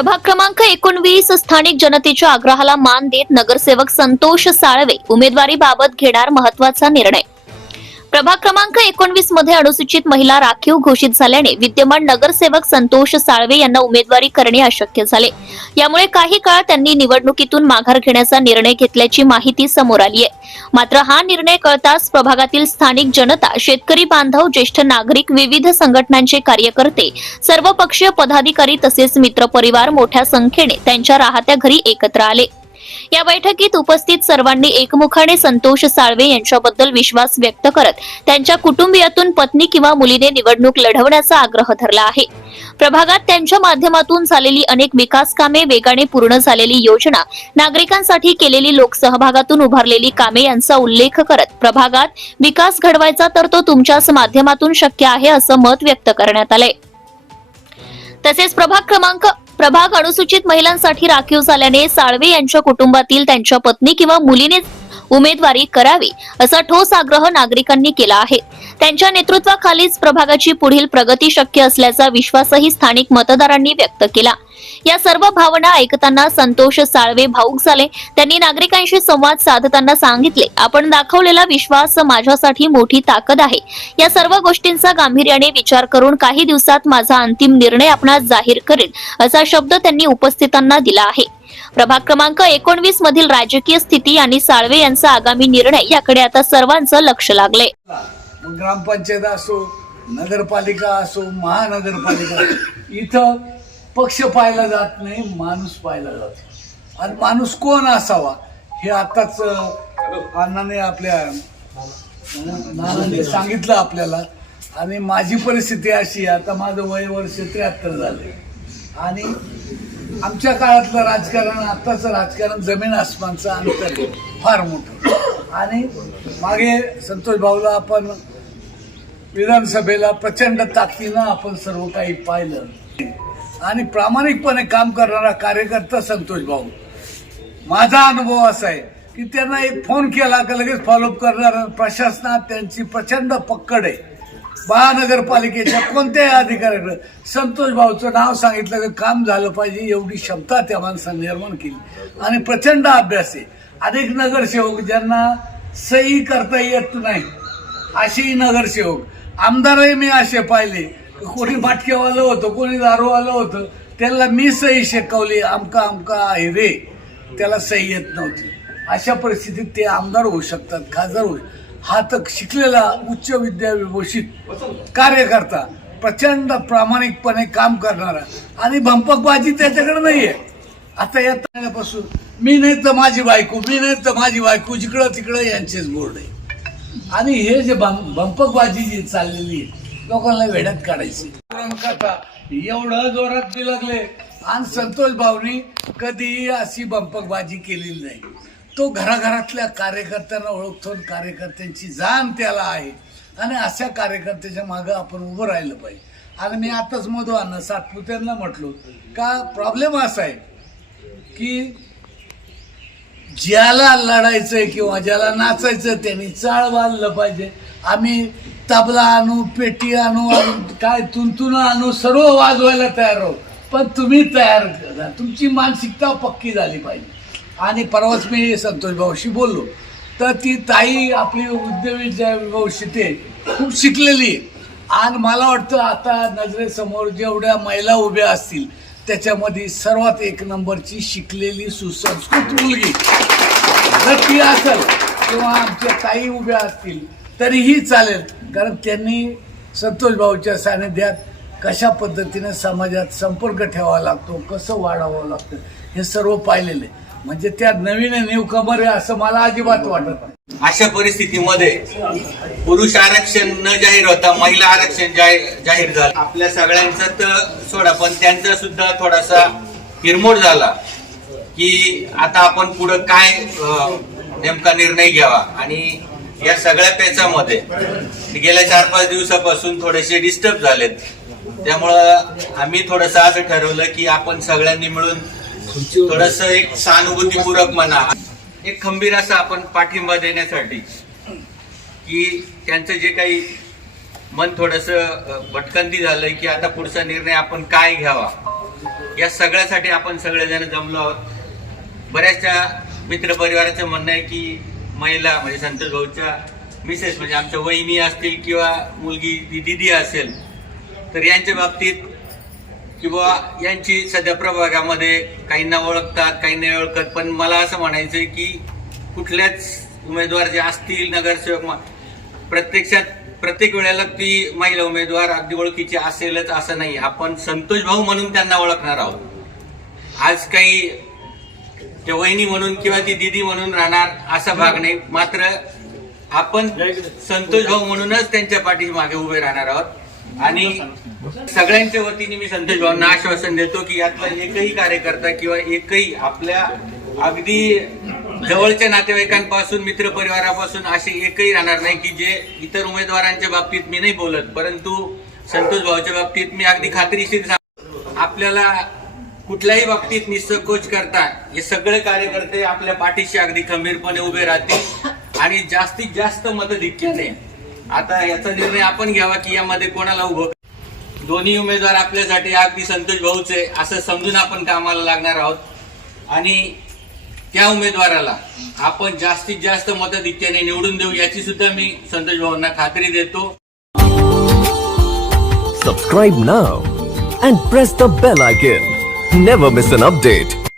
प्रभाग क्रमांक 19 स्थानिक जनतेच्या आग्रहाला मान देत नगरसेवक संतोष साळवे उमेदवारीबाबत घेणार महत्त्वाचा निर्णय। प्रभाग क्रमांक 19 मध्ये अनुसूचित महिला राखीव घोषित झाल्याने विद्यमान नगरसेवक संतोष साळवे यांना उमेदवारी करणे अशक्य झाले। यामुळे काही काळ त्यांनी निवडणुकीतून माघार घेण्याचा निर्णय घेतल्याची माहिती समोर आली आहे। मात्र हा निर्णय कळताच प्रभागातील स्थानिक जनता, शेतकरी बांधव, ज्येष्ठ नागरिक, विविध संघटनांचे कार्यकर्ते, सर्वपक्षीय पदाधिकारी तसेच मित्रपरिवार मोठ्या संख्येने त्यांच्या राहत्या घरी एकत्र आले। या बैठकीत उपस्थित सर्वांनी एकमुखाने संतोष साळवे यांच्याबद्दल विश्वास व्यक्त करत त्यांच्या कुटुंबियातून पत्नी किंवा मुलीने निवडणूक लढवण्याचा आग्रह धरला आहे। प्रभागात त्यांच्या माध्यमातून झालेली अनेक विकास कामे, वेगाने पूर्ण झालेली योजना, नागरिकांसाठी केलेली लोकसहभागातून उभारलेली कामे यांचा उल्लेख करत प्रभागात विकास घडवायचा तर तो तुमच्याच माध्यमातून शक्य आहे असं मत व्यक्त करण्यात आलंय। तसेच प्रभाग अनुसूचित महिलांसाठी राखीव झाल्याने साळवे यांच्या कुटुंबातील त्यांच्या पत्नी किंवा मुलीने उमेदवारी करावी असा ठोस आग्रह नागरिकांनी केला आहे। त्यांच्या नेतृत्वाखालीच प्रभागाची पुढील प्रगती शक्य असल्याचा विश्वासही स्थानिक मतदारांनी व्यक्त केला। या सर्व भावना ऐकताना संतोष साळवे भावुक झाले। त्यांनी नागरिकांशी संवाद साधताना सांगितले, आपण दाखवलेला विश्वास माझ्यासाठी मोठी ताकद आहे। या सर्व गोष्टींचा गांभीर्याने विचार करून काही दिवसात माझा अंतिम निर्णय आपणास जाहीर करेन असा शब्द त्यांनी उपस्थितांना दिला आहे। प्रभाग क्रमांक 19 मधील राजकीय स्थिती आणि साळवे यांचा आगामी निर्णय याकडे आता सर्वांचं लक्ष लागले। ग्रामपंचायत असो, नगरपालिका असो, महानगरपालिका, इथं पक्ष पाहिला जात नाही, माणूस पाहिला जातो। आणि माणूस कोण असावा हे आताच अण्णाने आपल्या नानांनी सांगितलं आपल्याला। आणि माझी परिस्थिती अशी, आता माझं वय वर्ष 73 झाले आणि आमच्या काळातलं राजकारण आताचं राजकारण जमीन आसमानचं अंतर आहे, फार मोठं। आणि मागे संतोष भाऊला आपण विधानसभेला प्रचंड ताकदीनं आपण सर्व काही पाहिलं आणि प्रामाणिकपणे काम करणारा कार्यकर्ता संतोष भाऊ। माझा अनुभव असा आहे की त्यांना एक फोन केला की लगेच फॉलोअप करणारा, प्रशासनात त्यांची प्रचंड पकड आहे। महानगरपालिकेच्या कोणत्याही अधिकाऱ्याकडे संतोष भाऊचं नाव सांगितलं की काम झालं पाहिजे एवढी क्षमता त्या माणसाने निर्माण केली आणि प्रचंड अभ्यास आहे। अनेक नगरसेवक ज्यांना सही करता येत नाही असेही नगरसेवक, आमदारही मी असे पाहिले, कोणी बाटकेवालं होतं, कोणी दारूवालं होतं, त्याला मी सही शिकवली, आमका आहे रे, त्याला सही येत नव्हती। अशा परिस्थितीत ते आमदार होऊ शकतात, खासदार होऊ। हा तर शिकलेला उच्च विद्याविभूषित कार्यकर्ता, प्रचंड प्रामाणिकपणे काम करणारा आणि भंपकबाजी त्याच्याकडे नाहीये। आता या टाळ्यापासून मी नाही तर माझी बायको, मी नाही तर माझी बायको, जिकडं तिकडं यांचेच बोर्ड आहे। आणि हे जे भंपकबाजी जी चाललेली आहे, लोकांना वेड्यात काढायची कथा एवढं जोरात लागले। आणि संतोष भाऊनी कधीही अशी भंपकबाजी केलेली नाही। तो घराघरातल्या कार्यकर्त्यांना ओळखतो, कार्यकर्त्यांची जाण त्याला आहे आणि अशा कार्यकर्त्याच्या मागं आपण उभं राहिलं पाहिजे। आणि मी आताच मधू अण्णा सातपुत्यांना म्हटलो का प्रॉब्लेम असा आहे की ज्याला लढायचंय किंवा ज्याला नाचायचं त्यांनी चाळ बांधलं पाहिजे। आम्ही तबला आणू, पेटी आणू, काय तुंतुन आणू, सर्व वाजवायला तयार आहोत, पण तुम्ही तयार करा, तुमची मानसिकता पक्की झाली पाहिजे। आणि परवाच मी संतोष भाऊशी बोललो तर ती ताई आपली विद्याविभूषित आहे, खूप शिकलेली आहे। आणि मला वाटतं आता नजरेसमोर जेवढ्या महिला उभ्या असतील त्याच्यामध्ये सर्वात एक नंबरची शिकलेली सुसंस्कृत मुलगी जर ती असेल किंवा आमच्या ताई उभ्या असतील तरीही चालेल, कारण त्यांनी संतोष भाऊच्या सानिध्यात कशा पद्धतीने समाजात संपर्क ठेवावा लागतो, कसं वाढावं लागतं हे सर्व पाहिलेलं आहे। म्हणजे त्या नवीन न्यूकमर आहे असं मला अजिबात वाटत नाही। अशा परिस्थितीमध्ये पुरुष आरक्षण न जाहीर होता महिला आरक्षण जाहीर झालं। आपल्या सगळ्यांचा तर सोडा, पण त्यांचा सुद्धा थोडासा हिरमोड झाला की आता आपण पुढं काय नेमका निर्णय घ्यावा। आणि या सगळ्या पेचामध्ये गेल्या 4-5 दिवसापासून थोडेसे डिस्टर्ब झालेत। त्यामुळं आम्ही थोडंसं असं ठरवलं की आपण सगळ्यांनी मिळून थोडंसं एक सहानुभूतीपूर्वक म्हणा, एक खंबीर असा आपण पाठिंबा देण्यासाठी की त्यांचं जे काही मन थोडंसं भटकंती झालंय की आता पुढचा निर्णय आपण काय घ्यावा। या सगळ्यासाठी आपण सगळेजण जमलो आहोत. बऱ्याचशा मित्रपरिवाराचं म्हणणं आहे की महिला म्हणजे संतोष भाऊच्या मिसेस म्हणजे आमच्या वहिनी असतील किंवा मुलगी दिदी असेल तर यांच्या बाबतीत किंवा यांची सध्या प्रभागामध्ये काहींना ओळखतात काही नाही ओळखत, पण मला असं म्हणायचं आहे की कुठल्याच उमेदवार जे असतील नगरसेवक प्रत्यक्षात प्रत्येक वेळेला ती महिला उमेदवार अगदी ओळखीची असेलच असं नाही. आपण संतोष भाऊ म्हणून त्यांना ओळखणार आहोत. आज काही त्या वहिनी म्हणून किंवा ती दिदी म्हणून राहणार असा भाग नाही, मात्र आपण संतोष भाऊ म्हणूनच त्यांच्या पाठीमागे उभे राहणार आहोत. आणि सगळ्यांच्या वतीने मी संतोष भाऊंना आश्वासन देतो की यातला एकही कार्यकर्ता किंवा एकही आपल्या अगदी जवळच्या नातेवाईकांपासून मित्रपरिवारापासून असे एकही राहणार नाही की जे इतर उमेदवारांच्या बाबतीत मी नाही बोलत, परंतु संतोष भाऊच्या बाबतीत मी अगदी खात्रीशीर सांगतो. आपल्याला कुठल्याही बाबतीत निसंकोच करता हे सगळे कार्यकर्ते आपल्या पाठीशी अगदी खंबीरपणे उभे राहतील आणि जास्तीत जास्त मतधिक्याने आता याचा निर्णय आपण घ्यावा की यामध्ये कोणाला उभं. दोन्ही उमेदवार आपल्यासाठी अगदी संतोष भाऊचे असं समजून आपण कामाला लागणार आहोत आणि त्या उमेदवाराला आपण जास्तीत जास्त मतधिक्याने निवडून देऊ याची सुद्धा मी संतोष भाऊंना खात्री देतो. Subscribe now and press the bell icon. Never miss an update.